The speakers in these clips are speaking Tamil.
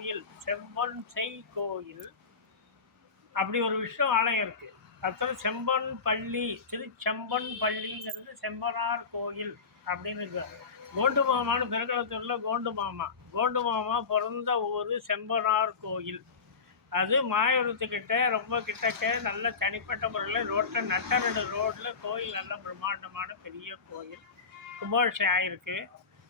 கோயில் செம்பொன் செய் கோயில் அப்படி ஒரு விஷ்ணு ஆலயம் இருக்கு. அத்தனை செம்பன் பள்ளி திருச்செம்பொன் பள்ளிங்கிறது செம்பனார் கோயில் அப்படின்னு இருக்கு கோண்டு மாமான்னு பெருக்களத்தூரில் கோண்டு மாமா கோண்டு மாமா பிறந்த ஊர் செம்பனார் கோயில். அது மாயூரத்துக்கிட்ட ரொம்ப கிட்டக்க நல்ல தனிப்பட்ட முறையில் ரோட்டில் நட்டரடு ரோட்டில் கோயில் நல்ல பிரம்மாண்டமான பெரிய கோயில். கும்பாபிஷேகம் ஆயிருக்கு.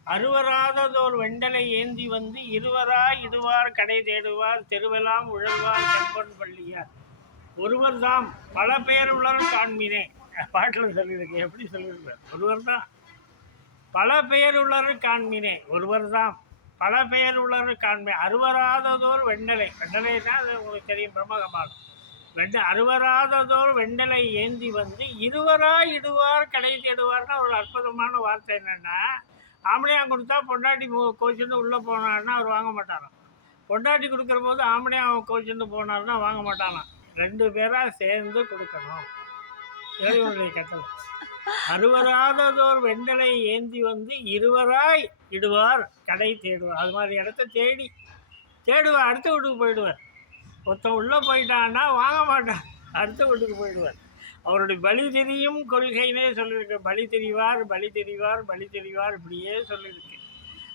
அறுவராததோர் வெண்டலை ஏந்தி வந்து இருவராய் இடுவார் கடை தேடுவார் தெருவெல்லாம் உழல்வார் செம்பன் பள்ளியார். ஒருவர் தாம் பல பேர் உலர் காண்மினே பாட்டில் சொல்லியிருக்கேன் எப்படி சொல்லியிருக்கார் ஒருவர் தான் பல பெயர் உலர் காண்மினே ஒருவர் தான் பல பெயர் உலர் காண்மே அறுவராததோர் வெண்டலை தான் அது உங்களுக்கு தெரியும் பிரம்மகமாகும் வெண்ட அறுவராததோர் வெண்டலை ஏந்தி வந்து இருவராய் இடுவார் கடை தேடுவார்னு ஒரு அற்புதமான வார்த்தை என்னென்னா ஆம்பளையாக கொடுத்தா பொண்டாட்டி கோச்சிருந்து உள்ளே போனாருன்னா அவர் வாங்க மாட்டாராம். பொண்டாட்டி கொடுக்குற போது ஆம்பளையாக அவன் போனாருன்னா வாங்க மாட்டானாம் ரெண்டு பேராக சேர்ந்து கொடுக்கணும். இறைவனுடைய கட்டளை. அறுவராததோர் வெண்டலை ஏந்தி வந்து இருவராய் இடுவார் கடை தேடுவார். அது மாதிரி இடத்த தேடி தேடுவார் அடுத்த வீட்டுக்கு போயிடுவார். ஒருத்தன் உள்ளே போயிட்டான்னா வாங்க மாட்டான் அடுத்த வீட்டுக்கு போயிடுவார். அவருடைய பலி தெரியும் கொள்கைன்னே சொல்லியிருக்கு. பலி தெரிவார் பலி தெரிவார் பலி தெரிவார் இப்படியே சொல்லியிருக்கு.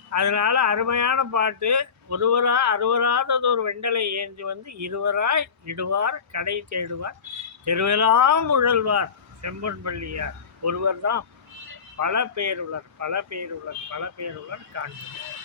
அதனால் அருமையான பாட்டு. ஒருவரா அறுவராததொரு வெண்டலை ஏந்தி வந்து இருவராய் இடுவார் கடை தேடுவார் தெருவெல்லாம் உழல்வார் செம்பொன் பள்ளியார். ஒருவர் தான் பல பேருளர் பல பேருளர் பல பேருளர் காண்கிறார்